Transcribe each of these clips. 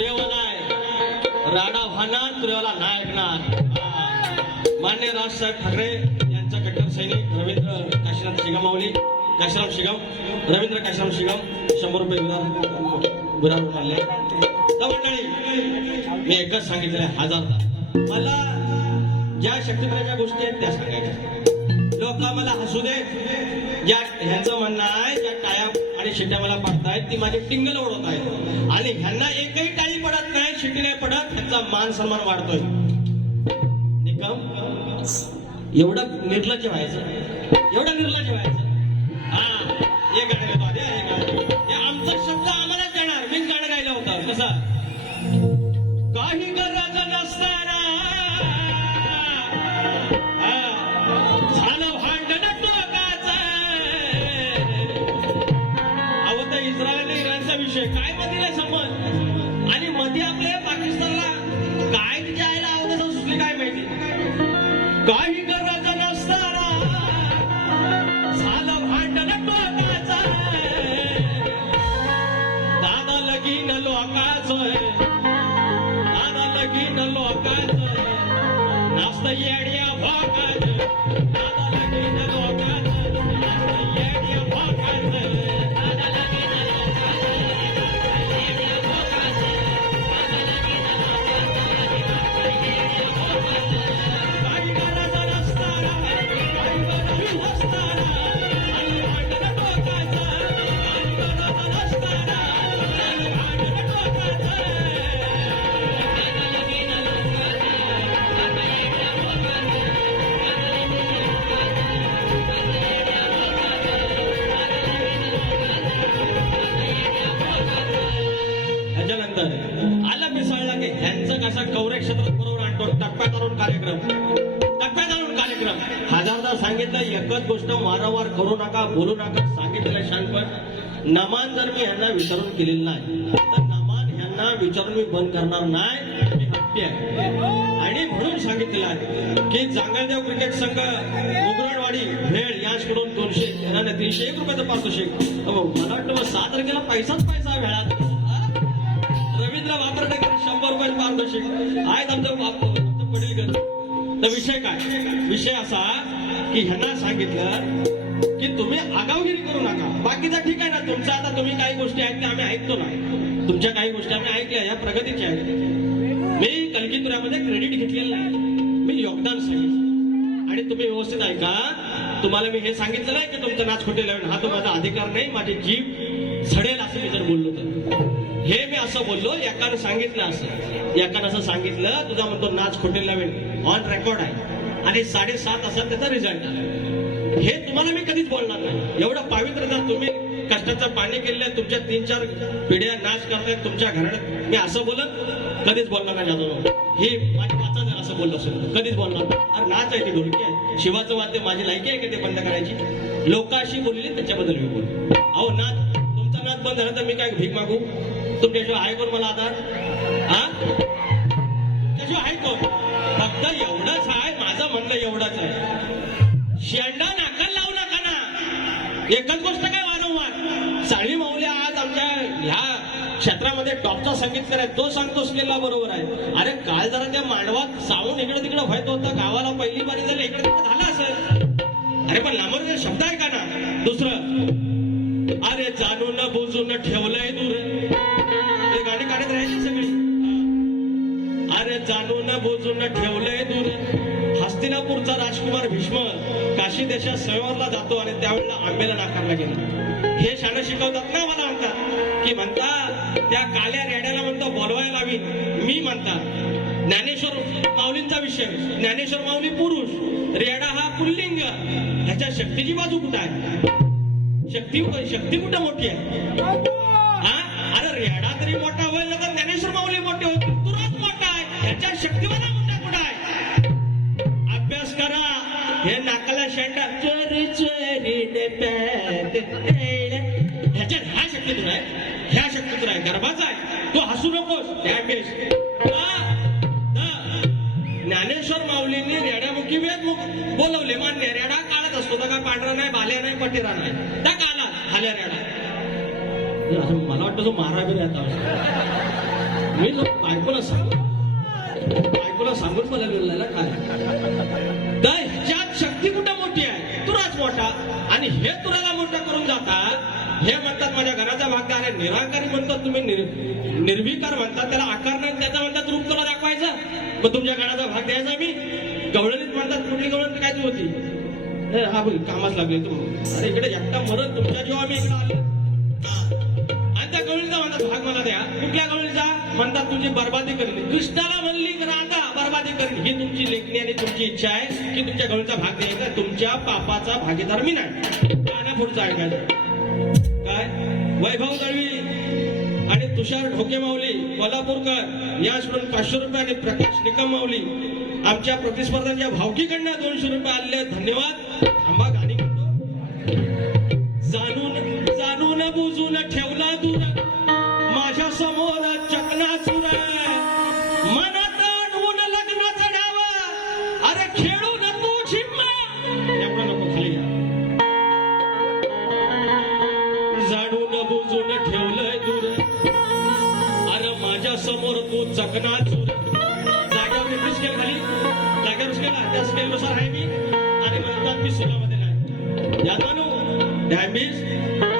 तुरेवाला आहे, राडा वाहणार तुरेवाला नाही ऐकणार. मान्य राजसाहेब ठाकरे यांचा कट्टर सैनिक रवींद्र काशीनाथ शिगम माऊली, काशीराम शिगम, रवींद्र काशीराम शिगम 100 रुपये विरार मानले. तर मंडळी मी एकच सांगितलेलं आहे, 1000दा मला ज्या शक्तीप्रमाणे गोष्टी आहेत त्या सांगायच्या. लोक मला हसू दे, ज्या ह्यांचं म्हणणं आहे ज्या टाळ्या आणि शिट्ट्या मला पडतायत ती माझी टिंगल ओढवत आहेत आणि ह्यांना एकही टाळी पडत नाही, शिट्टी नाही पडत, त्यांचा मान सन्मान वाढतोय. निकम एवढं निर्लज्ज व्हायचं, एवढं निर्लज्ज व्हायचं. हा हे गाणं घेतो आधी, हे गाणं हे आमचा शब्द आम्हालाच देणार. मीच गाणं गायलं होतं कसं, काही गरज नसताना झालं भांडण टोकाचं. अहो तर इस्रायल आणि इराणचा विषय काय मध्ये समज आणि मध्ये आपल्या पाकिस्तानला काय तिच्या आईला आवडत सुचली काय माहिती. काही गरज नसताना झालं भांडण टोकाचं. दादा लगीन लोकाचं, दादा लगीन लोकाचं, नास्त येड्या भाकाचं. दादा लगीन लोकाचं, नास्त येड्या भाकाचं. दादा लगीन लोकाचं, येड्या भाकाचं. काही गरज नसताना, काही गरज नसताना आणि भांडण टोकाचं. काही गरज नसताना आणि भांडण टोकाचं. त्याच्यानंतर आलं मिसळला की ह्यांचं कसं कवरे क्षेत्रात बरोबर आणतो. टप्प्यात आणून कार्यक्रम, टप्प्यात आणून कार्यक्रम. 1000दा सांगितलं एकच गोष्ट वारंवार करू नका, बोलू नका. सांगितलेलं शानपण नमान जर मी ह्यांना विचारून केलेलं नाही तर नमान ह्यांना विचारून मी बंद करणार नाही. मी हट्टी आहे आणि म्हणून सांगितलेलं आहे की जांगलदेव क्रिकेट संघ उगरणवाडी भेड याचकडून 200 नाही 301 रुपयाचं पारितोषिक. मला वाटतं 6 तारखेला पैसाच पैसा वेळात. रवींद्र वापरडेकर 100 रुपये पारितोषिक आहेत आमचं पडील. तर विषय काय, विषय असा की ह्यांना सांगितलं की तुम्ही आगावगिरी करू नका. बाकीचा ठीक आहे ना तुमचा, आता तुम्ही काही गोष्टी आहेत त्या आम्ही ऐकतो ना, तुमच्या काही गोष्टी आम्ही ऐकल्या या प्रगतीच्या आहेत. मी कलगीतुऱ्यामध्ये क्रेडिट घेतलेलं नाही, मी योगदान सांगितलं आणि तुम्ही व्यवस्थित ऐका. तुम्हाला मी हे सांगितलं नाही की तुमचं नाच खोटे लावेल, हा तो माझा अधिकार नाही. माझी जीभ सडेल असं मी जर बोललो तर हे मी असं बोललो. एकानं सांगितलं असं, एकानं असं सांगितलं तुझा म्हणतो नाच खोटे लावेल, ऑन रेकॉर्ड आहे आणि 7:30 तासात त्याचा रिझल्ट आला. हे तुम्हाला मी कधीच बोलणार नाही. एवढं पावित्र्य जर तुम्ही कष्टाचं पाणी केलेलं, तुमच्या 3-4 पिढ्या नाच करतायत तुमच्या घरात, मी असं बोलत कधीच बोलणार नाही. जातो हे माझी वाचा जर असं बोललं असेल कधीच बोलणार. अरे नाच आहे ती ढोलकी आहे, शिवाचं वाद्य माझी लायकी आहे का ते बंद करायची. लोक अशी बोलली त्याच्याबद्दल मी बोल. अहो नाच, तुमचा नाच बंद झाला तर मी काय भीक मागू? तुमच्याशिवाय आहे कोण मला आधार? हा तुमच्याशिवाय आहे कोण? फक्त एवढंच आहे, माझं म्हणणं एवढंच आहे, शेंडा नाकाला लावू नका ना. एकच गोष्ट काय वारंवार साळी माऊली आज आमच्या ह्या क्षेत्रामध्ये टॉपचा संगीतकार आहे, तो सांगतो स्केलला बरोबर आहे. अरे काल जरा त्या मांडवात सावून इकडे तिकडे व्हायत होतं, गावाला पहिली बारी झाली इकडे तिकडे झालं असेल. अरे पण लांबवर शब्द आहे का ना. दुसरं, अरे जाणून बुजून ठेवलंय दूर, हे गाणी काढत राहायची सगळी. अरे जाणून बुजून ठेवलंय दूर. हस्तिनापूरचा राजकुमार भीष्म काशी देशात स्वयंवरला जातो आणि त्यावेळेला आंबेला नाकारला गेला. हे शाळा शिकवतात ना, मला म्हणतात की म्हणता त्या काल्या रेड्याला म्हणतो बोलवायला लावी. मी म्हणता ज्ञानेश्वर माऊलींचा विषय, ज्ञानेश्वर माऊली पुरुष, रेडा हा पुल्लिंग. ह्याच्या शक्तीची बाजू कुठं आहे? शक्ती कुठं मोठी आहे? हा अरे रेडा तरी मोठा होईल तर ज्ञानेश्वर माऊली मोठे होईल, तुरंत मोठा आहे. ह्याच्या शक्तीवाला मोठा कुठं आहे? अभ्यास करा. हे नाकाला शेंडा चोरी चोरी ह्याच्यात ह्या शक्तीतून आहे, ह्या शक्तीतून आहे, गर्भाचा आहे. तो हसू नकोस. ज्ञानेश्वर माऊलींनी रेड्यामुखी वेद बोलवले, मान्य. रेडा काळात असतो, का पांढरा नाही, बाल्या नाही, पटिरा नाही, त्या काळात हाल्या रेडा. मला वाटतं तो महाराज आता मी बायकोला सांगून मला बोलायला काय तर ह्याच्यात शक्ती कुठं मोठी आहे, तुराच मोठा. आणि हे तुराला मोठा करून जाता. हे म्हणतात माझ्या घराचा भाग द्या. अरे निराकारी म्हणतात तुम्ही, निर्विकार म्हणतात, त्याला आकार नाही, त्याचा म्हणतात रूप तुला दाखवायचं. मग तुमच्या घराचा भाग द्यायचा मी. गवळणीत म्हणतात, कुठली गवळण काय ती होती, हा बघ कामाच लागले तू. अरे इकडे एकटा मरण तुमच्या जेव्हा मी इकडे आलो आणि त्या गवळीचा म्हणतात भाग मला द्या. कुठल्या गवळीचा म्हणतात तुझी बर्बादी करली. कृष्णाला म्हणली राधा बर्बादी करली. ही तुमची लेखणी आणि तुमची इच्छा आहे की तुमच्या गवळीचा भाग द्यायचा. तुमच्या पापाचा भागीदार मी नाही. गाणं पुढचं ऐकायचं काय. वैभव दळवी आणि तुषार ढोके माऊली कोल्हापूरकर या सोडून 500 रुपये आणि प्रकाश निकम माऊली आमच्या प्रतिस्पर्ध्यांच्या भावकीकडनं 200 रुपये आले. धन्यवाद. थांबा गाणी म्हणतो. जाणून जाणून बुजून ठेवला दूर माझ्या समोर चकनाचूर. मनात अडवून लग्नाचा डावा. अरे खेळून तू झिम्मा. एवढं नको खाली घ्या. जाणून बुजून ठेवलंय दूर अरे माझ्या समोर तू चकनाचूर. जाग्यावर स्केल खाली, जाग्यावर स्केल त्या स्केलनुसार आहे मी. आणि म्हणतात मी सुनामध्ये नाही. यादानो डॅम्बिस.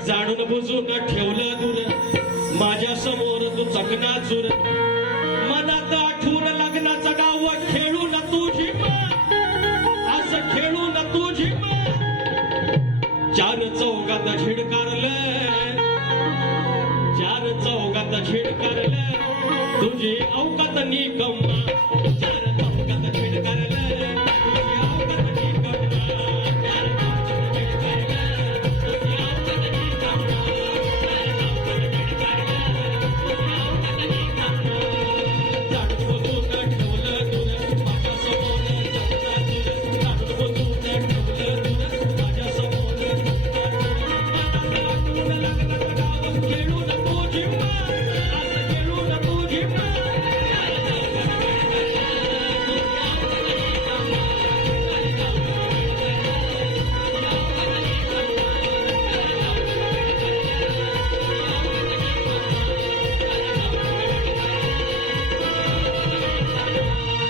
जाणून बुजून ठेवलं दूर माझ्या समोर तू चकनाचूर. मनात आठवून लग्नाचा डाव. खेळू न तू झिम्मा. असं खेळू न तू झिम्मा. चार चौघात झिडकारलं, चार चौघात झिडकारलं तुझी अवकात निकम्मा. चार चौघात झिडकारलं तुझी अवकात निकम्मा. चार चौघात झिडकारलं तुझी अवकात निकम्मा. जाणून बुजून ठेवलं दूर माझ्या समोर चकनाचूर. जाणून बुजून ठेवलं दूर माझ्या समोर खेळू नको झिम्मा. असं खेळू नको झिम्मा.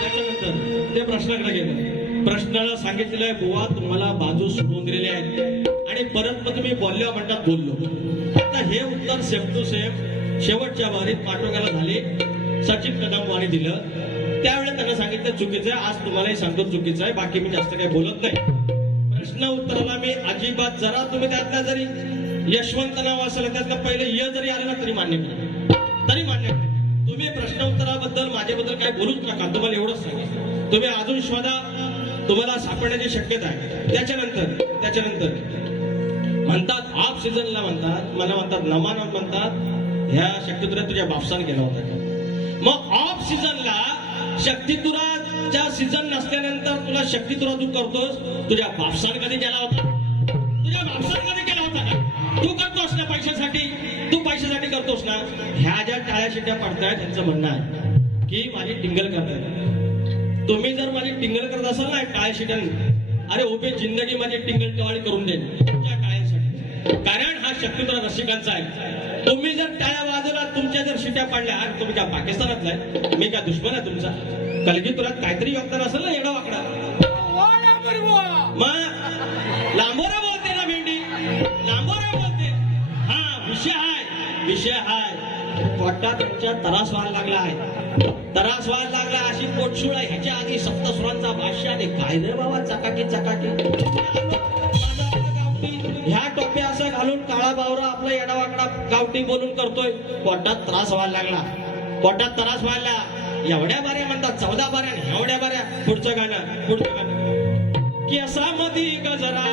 त्याच्यानंतर ते प्रश्नाकडे गेलं. प्रश्नाला सांगितलेलं आहे बुवा तुम्हाला बाजू सोडून दिलेली आहे आणि परत मग तुम्ही बोलल्यावर म्हणतात बोललो. आता हे उत्तर सेम टू सेम शेवटच्या वारीत पाठोग्याला झाले. सचिन कदम वाणी दिलं त्यावेळेला त्यांना सांगितलं चुकीचं आहे. आज तुम्हालाही सांगतो चुकीचं आहे. बाकी मी जास्त काही बोलत नाही. प्रश्न उत्तराला मी अजिबात जरा तुम्ही त्यातल्या जरी यशवंत नाव असेल त्यातलं पहिले य जरी आलं ना तरी मान्य करा, तरी मान्य करा. तुम्ही प्रश्न उत्तराबद्दल माझ्याबद्दल काही बोलूच नका. तुम्हाला एवढंच सांगितलं. तुम्ही अजून शोधा, तुम्हाला सापडण्याची शक्यता आहे. त्याच्यानंतर म्हणतात ऑफ सीझनला म्हणतात मला म्हणतात नमानात म्हणतात ह्या शक्तितुरा तुझ्या बापसाने केला होता का. मग ऑफ सीझनला शक्तितुराच्या सीझन नसल्यानंतर तुला शक्तितुरा तू करतोस. तुझ्या बापसाने कधी केला होता, तुझ्या बापसाने कधी केला होता का. तू करतोस ना पैशासाठी, तू पैशासाठी करतोस ना. ह्या ज्या टाळ्या शिट्ट्या पडतायत त्यांचं म्हणणं आहे की माझी टिंगल करतायत. तुम्ही जर माझी टिंगल करत असाल ना टाळ्या शिट्ट्यांनी, अरे उभे जिंदगी माझी टिंगल टवाळी करून देईल तुमच्या टाळ्यांसाठी. कारण हा शक्तितुरा रसिकांचा आहे. तुम्ही जर टाळ्या वाजवला, तुमच्या जर शिट्ट्या पडल्या, अरे तुम्ही काय पाकिस्तानातला आहे, मी काय दुश्मन आहे तुमचा. कलगी तुला काहीतरी योगदान असेल ना येडा वाकडा. मग लांबोरा बोलते ना भेंडी, लांबोरा बोलते. हा विषय हाय पोटात त्यांच्या त्रास व्हायला लागला आहे. त्रास व्हायला लागला अशी पोटशुळ आहे. ह्याच्या आधी सप्तस्वरांचा भाष्य आणि काय रे बाबा चकाकी ह्या टोप्या असं घालून काळा बावरा आपला येडावाकडा गावठी बोलून करतोय. पोटात त्रास व्हायला लागला, पोटात त्रास व्हायला. एवढ्या बाऱ्या म्हणतात 14 बाऱ्या, एवढ्या बाऱ्या. पुढचं गाणं की असा मधी गजरा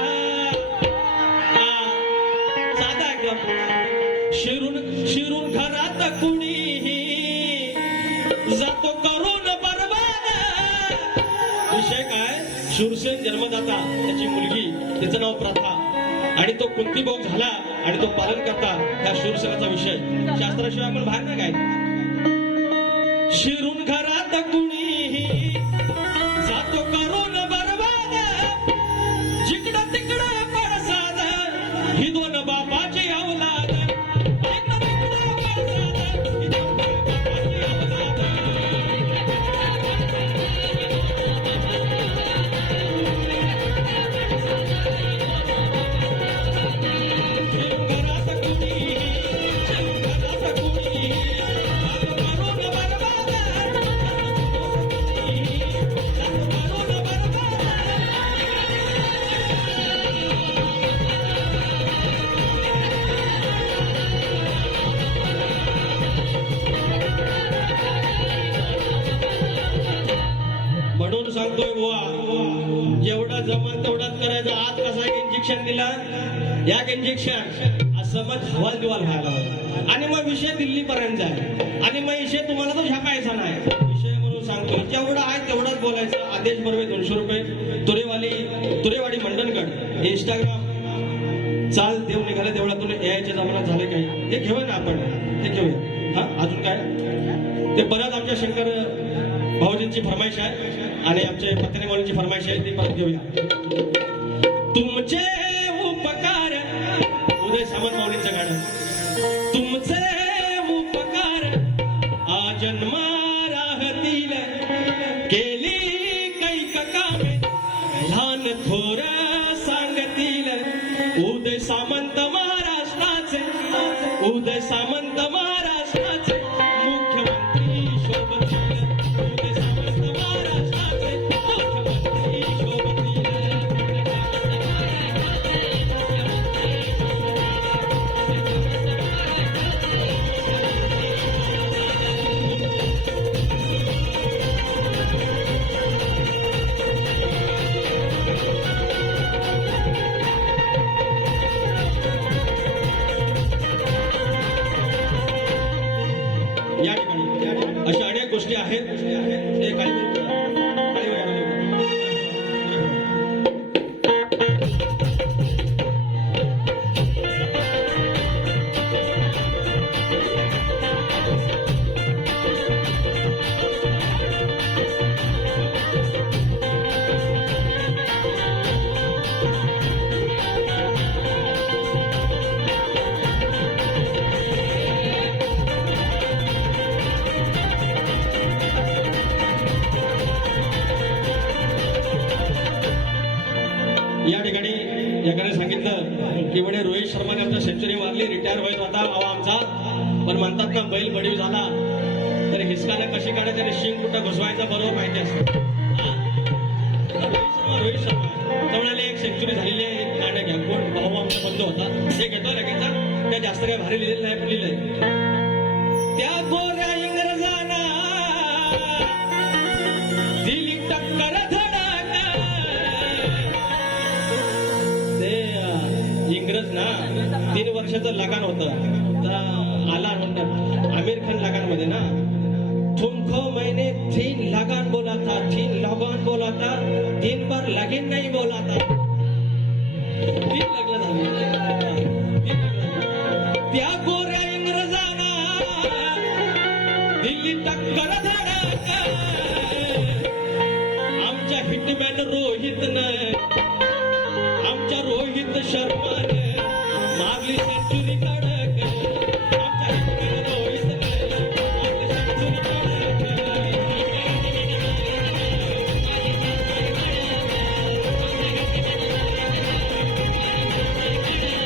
साधा एकदम शिरून घरात कुणीही जातो करून बरबाद. विषय काय, शूरसेन जन्मदाता त्याची मुलगी, तिचं नाव प्रथा आणि तो कुंतीभोग झाला आणि तो पालन करता. ह्या शूरसेनाचा विषय शास्त्राशिवाय आपण बाहेर नाही काय. शिरून घरात कुणीही जातो करून बरबाद. जिकडं तिकडं पळसाद ही दोन बापाची अवलाद. इकडं तिकडं पळसाद ही दोन बापाची अवलाद. इंजेक्शन दिला, एक इंजेक्शन असं मग हवाल दिवाल व्हायला होता आणि मग विषय दिल्लीपर्यंत जाय आणि मग विषय तुम्हाला तो झापायचा नाही. विषय म्हणून सांगतो जेवढं आहे तेवढंच बोलायचं. आदेश बरोबर 200 रुपये. तुरेवाडी मंडणगड इंस्टाग्राम चाल देव निघाले देवळातून यायचे जमाना झाले काही हे घेऊया ना आपण, ते घेऊया. हा अजून काय ते परत आमच्या शंकर भाऊजींची फरमाईश आहे आणि आमचे पत्नी माऊलींची फरमाईश आहे ती परत घेऊया. तुमचे उपकार, उदय सामंत माऊलींचं गाणं. तुमचे उपकार आजन्मा राहतील, केली कैक कामे लहान थोर सांगतील. उदय सामंत महाराष्ट्राचे, उदय सामंत महाराष्ट्राचे मुख्यमंत्री शोभतील. उदय सामंत महाराष्ट्राचे मुख्यमंत्री शोभतील. या ठिकाणी अशा अनेक गोष्टी आहेत. हे काही या ठिकाणी एकाने सांगितलं की म्हणे रोहित शर्माने आता सेंचुरी मारली, रिटायर होत होता हवा आमचा, पण म्हणतात ना बैल बडीव झाला तर हिसकाने कशी काढायचं आणि शिंग कुठं घुसवायचं बरोबर माहिती असतं. रोहित शर्मा तर म्हणाले एक सेंचुरी झालेली आहे, एक गाणं घ्या. कोण भाऊ आमचा बंद होता हे घेतो लगेच. त्या जास्त काही भारी लिहिलेलं नाही पण लिहिलंय. त्या गोऱ्या इंग्रजांना दिली टक्कर धडाका. ते इंग्रज ना 3 वर्षाचं लगान होतं तर आला म्हणतात आमिर खान लगान मध्ये ना तुमको मैंने 3 लगान बोला था, 3 लगान बोला था, 3 बार लगिन नहीं बोला था. 3 लग्न झाले. त्या गोऱ्या इंग्रजांना दिल्ली टक्कर धडाका. आमच्या हिटमॅन रोहितनं, आमच्या रोहित शर्माने मारली सेंचुरी कडक. आमच्या हिटमॅन रोहितनं मारली सेंचुरी कडक. त्या गोऱ्या इंग्रजांना दिल्ली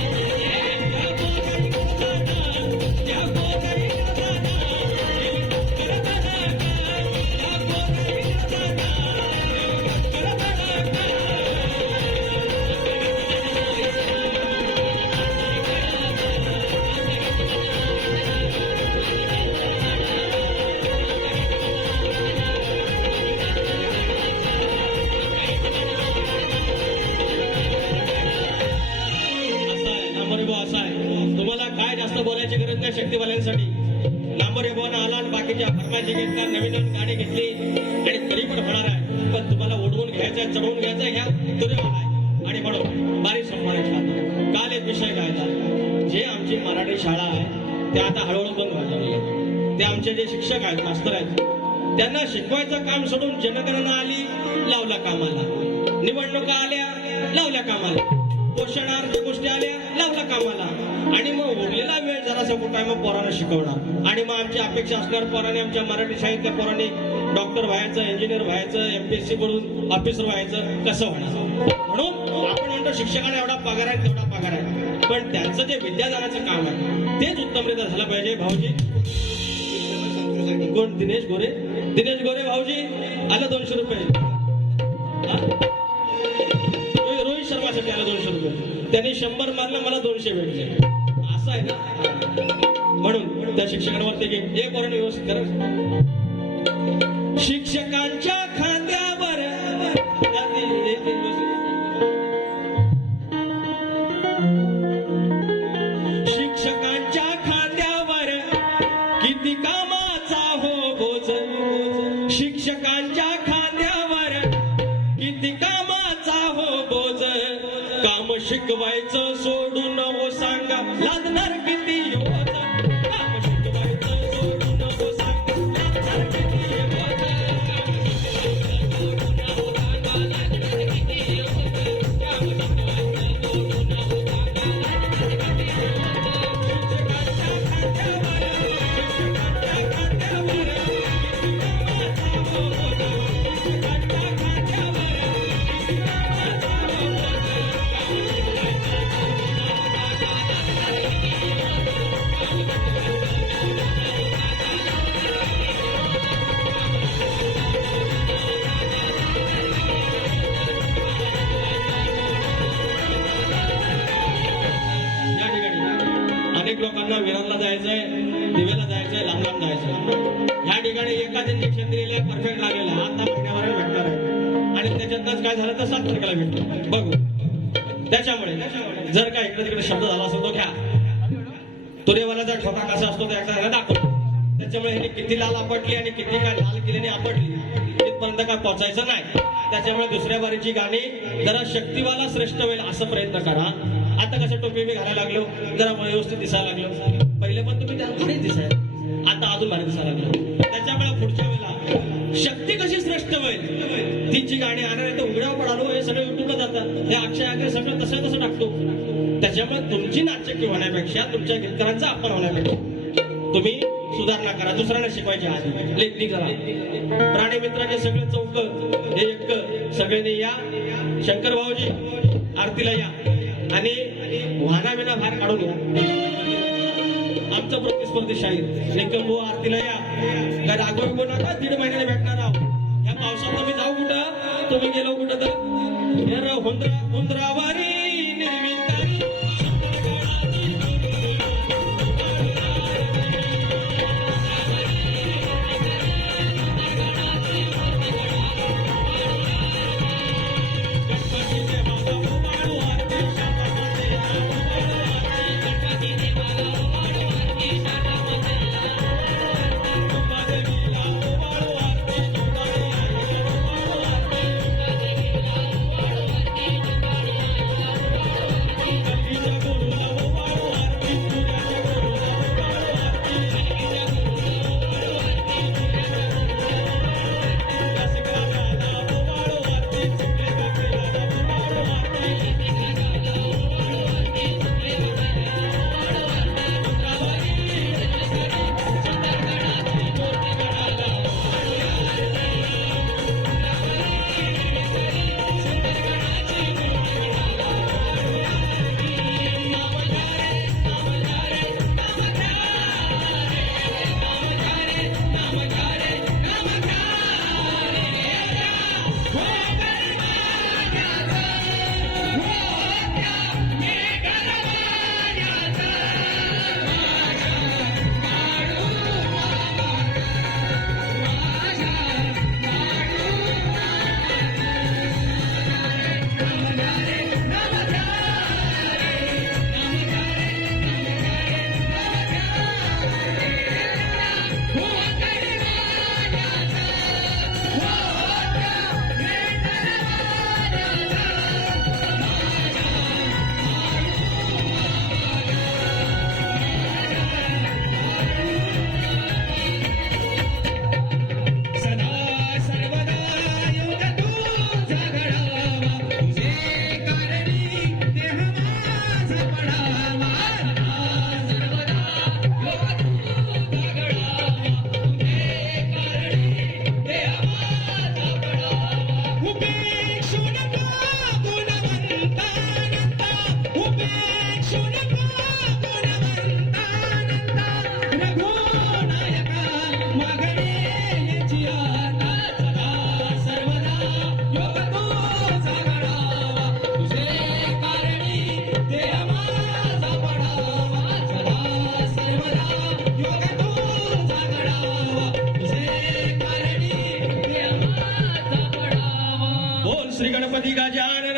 टक्कर धडाका. त्या गोऱ्या इंग्रजांना दिल्ली टक्कर असा आहे. तुम्हाला काय जास्त बोलायची गरज नाही शक्तीवाल्यांसाठी. लांबर एबॉन आला आणि बाकीच्या फरमाईशी घेतला, नवीन नवीन गाडी घेतली आणि तरी पण होणार आहे. पण तुम्हाला ओढवून घ्यायचं, चढवून घ्यायचं ह्या तुरेवाला आहे. आणि म्हणून बारीक संभाळायची आता काल एक विषय गायला. जे आमची मराठी शाळा आहे त्या आता हळूहळू बंद व्हायला लागल्या. ते आमचे जे शिक्षक आहेत, मास्तर आहेत, त्यांना शिकवायचं काम सोडून जनगणना आली लावला कामाला, निवडणुका आल्या लावल्या कामाला, पोषणार्थ गोष्टी आल्या लावला कामाला. आणि मग उरलेला वेळ जरासा कुठं आहे मग पोरांना शिकवणार. आणि मग आमची अपेक्षा असणार पोरांनी आमच्या मराठी शाळेत त्या पोरांनी डॉक्टर व्हायचं, इंजिनियर व्हायचं, MPSC बनून ऑफिसर व्हायचं, कसं होणार. म्हणून आपण म्हणतो शिक्षकांना एवढा पगार आहे तेवढा पगार आहे, पण त्यांचं जे विद्यादानाचं काम आहे तेच उत्तमरित्या झालं पाहिजे. भाऊजी कोण? दिनेश गोरे. दिनेश गोरे भाऊजी आलं 200 रुपये. रोहित शर्मासाठी आलं 200 रुपये. त्यांनी 100 मारलं, मला 200 भेटले. असं आहे ना. म्हणून त्या शिक्षकांवरती हे पोरांनी व्यवस्थित करा. शिक्षकांच्या खांद्यावर कामाचा हो बोज शिक्षकांच्या खांद्यावर किती कामाचा हो बोज काम शिकवायचं सोडून हो सांगा लादणार किती योज काम शिकवायचं सोडून हो सांगा लादणार किती योज अनेक लोकांना विरारला जायचंय, दिवेला जायचंय, लांब लांब जायचंय. या ठिकाणी एकाच इंजेक्शन दिलेलं परफेक्ट लागलेलं आहे. आता महिन्याभरात भेटणार आहे आणि त्याच्यातच काय झालं तर 7 तारखेला भेटतो. बघू. त्याच्यामुळे जर का इकडे तिकडे शब्द झाला असेल तो घ्या. तुरेवाल्याचा ठोका कसा असतो तो एकदा दाखवतो. त्याच्यामुळे हे किती लाल आपटली आणि किती काय लाल केल्याने आपटली तिथपर्यंत काय पोहोचायचं नाही. त्याच्यामुळे दुसऱ्या बारीची गाणी जरा शक्तीवाला श्रेष्ठ होईल असं प्रयत्न करा. आता कसं टोपी बी घालायला लागलो, जरा व्यवस्थित दिसायला लागलो. पहिले पण तुम्ही त्याला भारी दिसाय, आता अजून भारी दिसायला लागलो. त्याच्यामुळे पुढच्या वेळेला शक्ती कशी श्रेष्ठ होईल तिची गाणी आणणार तर उघड्यावर पडालो. हे सगळं युट्यूबला जातात, हे अक्षय आग्रे सगळं तसं टाकतो. त्याच्यामुळे तुमची नाचक्की होण्यापेक्षा तुमच्या गीतकारांचा अपमान होण्यापेक्षा तुम्ही सुधारणा करा. दुसऱ्यांना शिकवायची आधी लेखनी करा. प्राणी मित्राचे सगळे चौक हे एक सगळ्यांनी या. शंकर भाऊजी आरतीला या आणि वाहना विना बाहेर काढून या. आमचं प्रतिस्पर्धी शाहीर निकम भाऊ आरतीला या. काय राघव नका 1.5 महिन्याने भेटणार आहोत. या पावसात तुम्ही जाऊ कुठं, तुम्ही गेलो कुठं तर हुंदरावारी निर्विकारी श्री गणपती गजानन